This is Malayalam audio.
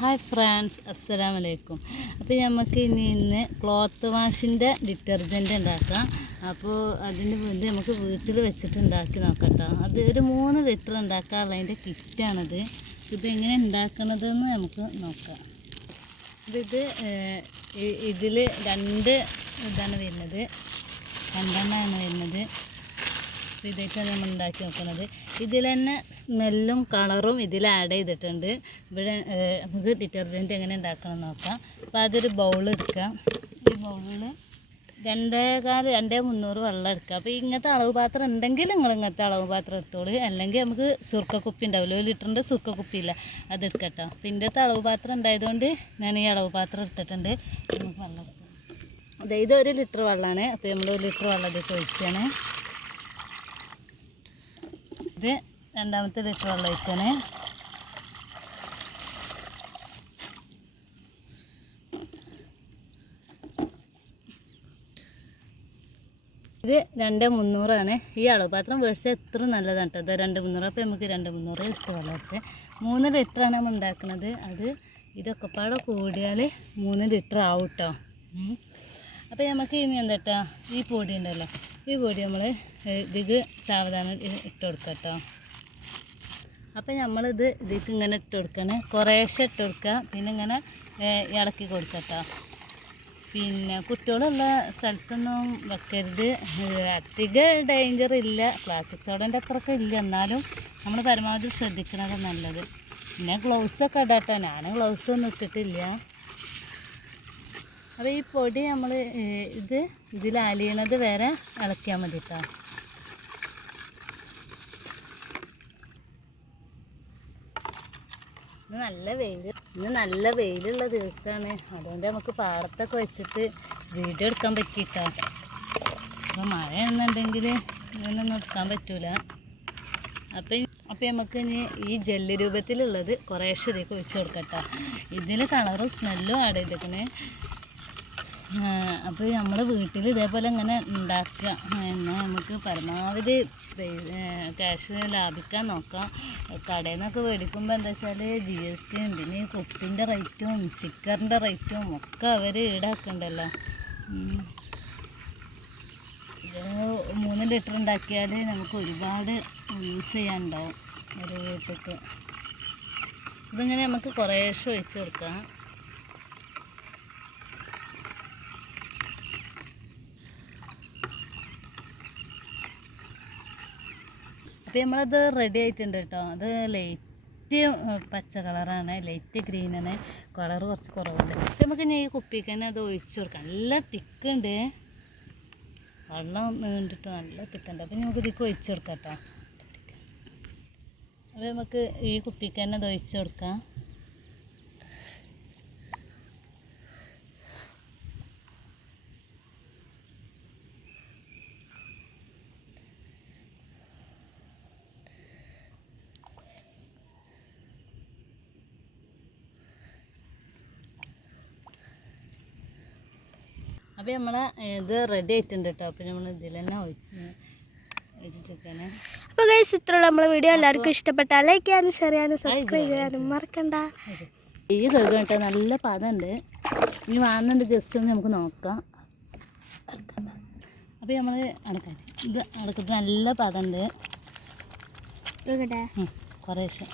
ഹായ് ഫ്രണ്ട്സ്, അസ്സലാമു അലൈക്കും. അപ്പോൾ നമുക്ക് ഇന്ന് ക്ലോത്ത് വാഷിൻ്റെ ഡിറ്റർജൻറ്റ് ഉണ്ടാക്കാം. അപ്പോൾ അതിന് വേണ്ടി നമുക്ക് വീട്ടിൽ വെച്ചിട്ട് ഉണ്ടാക്കി നോക്കട്ടോ. അത് ഒരു 3 ലിറ്റർ ഉണ്ടാക്കാനുള്ളതിൻ്റെ കിറ്റാണിത്. ഇതെങ്ങനെ ഉണ്ടാക്കണതെന്ന് നമുക്ക് നോക്കാം. ഇതിൽ 2 ഇതാണ് വരുന്നത്, 2 എണ്ണമാണ് വരുന്നത്. ഇതൊക്കെയാണ് നമ്മൾ ഉണ്ടാക്കി നോക്കുന്നത്. ഇതിൽ തന്നെ സ്മെല്ലും കളറും ഇതിൽ ആഡ് ചെയ്തിട്ടുണ്ട്. ഇവിടെ നമുക്ക് ഡിറ്റർജൻറ്റ് എങ്ങനെ ഉണ്ടാക്കണം നോക്കാം. അപ്പോൾ അതൊരു ബൗൾ എടുക്കുക. ഈ ബൗളിൽ 2.300 വെള്ളം എടുക്കുക. അപ്പോൾ ഇങ്ങനത്തെ അളവ് പാത്രം ഉണ്ടെങ്കിൽ നിങ്ങൾ ഇങ്ങനത്തെ അളവ് പാത്രം എടുത്തോളൂ. അല്ലെങ്കിൽ നമുക്ക് സുർക്കക്കുപ്പി ഉണ്ടാവില്ല, 1 ലിറ്ററിൻ്റെ സുർക്കക്കുപ്പി ഇല്ല, അതെടുക്കട്ടോ. അപ്പോൾ ഇന്നത്തെ അളവ് പാത്രം ഉണ്ടായതുകൊണ്ട് ഞാൻ ഈ അളവ് പാത്രം എടുത്തിട്ടുണ്ട്. നമുക്ക് വെള്ളം എടുക്കാം. ഇത് 1 ലിറ്റർ വെള്ളമാണ്. അപ്പോൾ നമ്മൾ 1 ലിറ്റർ വെള്ളം ഇതിൽ ഒഴിച്ചാണ്. ഇത് 2ാമത്തെ ലിറ്റർ വെള്ളം ഒഴിക്കണേ. ഇത് 2.300 ഈ അളവ് പാത്രം മേടിച്ചാൽ എത്ര നല്ലതാണ് കേട്ടോ. ഇത് 2.300. അപ്പോൾ നമുക്ക് 2.300 എടുത്ത് വെള്ളം എടുത്ത് 3 ലിറ്ററാണ് നമ്മൾ ഉണ്ടാക്കുന്നത്. ഇതൊക്കെ പാടെ കൂടിയാൽ 3 ലിറ്റർ ആവും കേട്ടോ. അപ്പോൾ നമുക്ക് ഇനി എന്താ ഈ പൊടി ഉണ്ടല്ലോ, ഈ പൊടി നമ്മൾ ഇതിക്ക് സാവധാനം ഇട്ട് കൊടുക്കാം കേട്ടോ. അപ്പോൾ ഇതിക്ക് ഇങ്ങനെ ഇട്ട് കൊടുക്കണേ, കുറേശ്ശെ ഇട്ട് കൊടുക്കുക. പിന്നെ ഇങ്ങനെ ഇളക്കി കൊടുക്കാം കേട്ടോ. പിന്നെ കുട്ടികളുള്ള സ്ഥലത്തൊന്നും വെക്കരുത്. അധികം ഡേഞ്ചർ ഇല്ല, പ്ലാസ്റ്റിക് സോഡേൻ്റെ അത്രയൊക്കെ ഇല്ല, എന്നാലും നമ്മൾ പരമാവധി ശ്രദ്ധിക്കണത് നല്ലത്. പിന്നെ ഗ്ലൗസൊക്കെ ഇടാം കേട്ടോ. ഞാൻ ഗ്ലൗസൊന്നും ഇട്ടിട്ടില്ല. അപ്പോൾ ഈ പൊടി നമ്മൾ ഇതിൽ അലിയണത് വരെ ഇളക്കിയാൽ മതി കേട്ടോ. ഇന്ന് നല്ല വെയിലുള്ള ദിവസമാണ്. അതുകൊണ്ട് നമുക്ക് പാടത്തൊക്കെ വെച്ചിട്ട് വീഡിയോ എടുക്കാൻ പറ്റിയിട്ടോ. അപ്പോൾ മഴയെന്നുണ്ടെങ്കിൽ ഇങ്ങനൊന്നും എടുക്കാൻ പറ്റൂല. അപ്പോൾ നമുക്ക് ഇനി ഈ ജെല്ല് രൂപത്തിലുള്ളത് കുറേശ്ശെ ഇതിലേക്ക് ഒഴിച്ച് കൊടുക്കട്ടോ. ഇതിൽ കളറും സ്മെല്ലും ആഡ് ചെയ്തേക്കണേ. അപ്പോൾ നമ്മൾ വീട്ടിൽ ഇതേപോലെ ഇങ്ങനെ ഉണ്ടാക്കുക. എന്നാൽ നമുക്ക് പരമാവധി ക്യാഷ് ലാഭിക്കാൻ നോക്കാം. കടയിൽ നിന്നൊക്കെ മേടിക്കുമ്പോൾ എന്താ വെച്ചാൽ GST പിന്നെ ഈ കുപ്പിൻ്റെ റേറ്റും സ്റ്റിക്കറിൻ്റെ റേറ്റും ഒക്കെ അവർ ഈടാക്കണ്ടല്ലോ. 3 ലിറ്റർ ഉണ്ടാക്കിയാൽ നമുക്ക് ഒരുപാട് യൂസ് ചെയ്യാനുണ്ടാവും ഒരു വീട്ടിലേക്ക്. ഇതിങ്ങനെ നമുക്ക് കുറേശ്ശെ ഒഴിച്ച് കൊടുക്കാം. അപ്പോൾ നമ്മളത് റെഡി ആയിട്ടുണ്ട് കേട്ടോ. അത് ലൈറ്റ് പച്ച കളറാണ്, ലൈറ്റ് ഗ്രീനാണ്, കളറ് കുറച്ച് കുറവുണ്ട്. അപ്പോൾ നമുക്ക് ഇനി ഈ കുപ്പിക്ക് തന്നെ അത് ഒഴിച്ചു കൊടുക്കാം. നല്ല തിക്കുണ്ട്, വെള്ളം നീണ്ടിട്ട് നല്ല തിക്കുണ്ട്. അപ്പോൾ നമുക്ക് ഇതിക്ക് ഒഴിച്ചു കൊടുക്കാം കേട്ടോ. അപ്പോൾ നമുക്ക് ഈ കുപ്പിക്ക് തന്നെ അത് ഒഴിച്ചു കൊടുക്കാം. അപ്പോൾ നമ്മൾ ഇത് റെഡി ആയിട്ടുണ്ട് കേട്ടോ. അപ്പോൾ നമ്മൾ ഇതിൽ തന്നെ ഒഴിച്ചിരിക്കണേ. അപ്പോൾ ഗൈസ്, ഇത്രയുള്ള നമ്മളെ വീഡിയോ എല്ലാവർക്കും ഇഷ്ടപ്പെട്ടാൽ ലൈക്ക് ചെയ്യാനും ഷെയർ ചെയ്യാനും സബ്സ്ക്രൈബ് ചെയ്യാനും മറക്കണ്ട. ഈ കഴുകണം കേട്ടോ, നല്ല പദമുണ്ട്. ഇനി വാങ്ങുന്നുണ്ട്, ജസ്റ്റ് ഒന്ന് നമുക്ക് നോക്കാം. അപ്പോൾ നമ്മൾ ഇത് അടക്കത്തിൽ നല്ല പദമുണ്ട്. കുറേശ്ശെ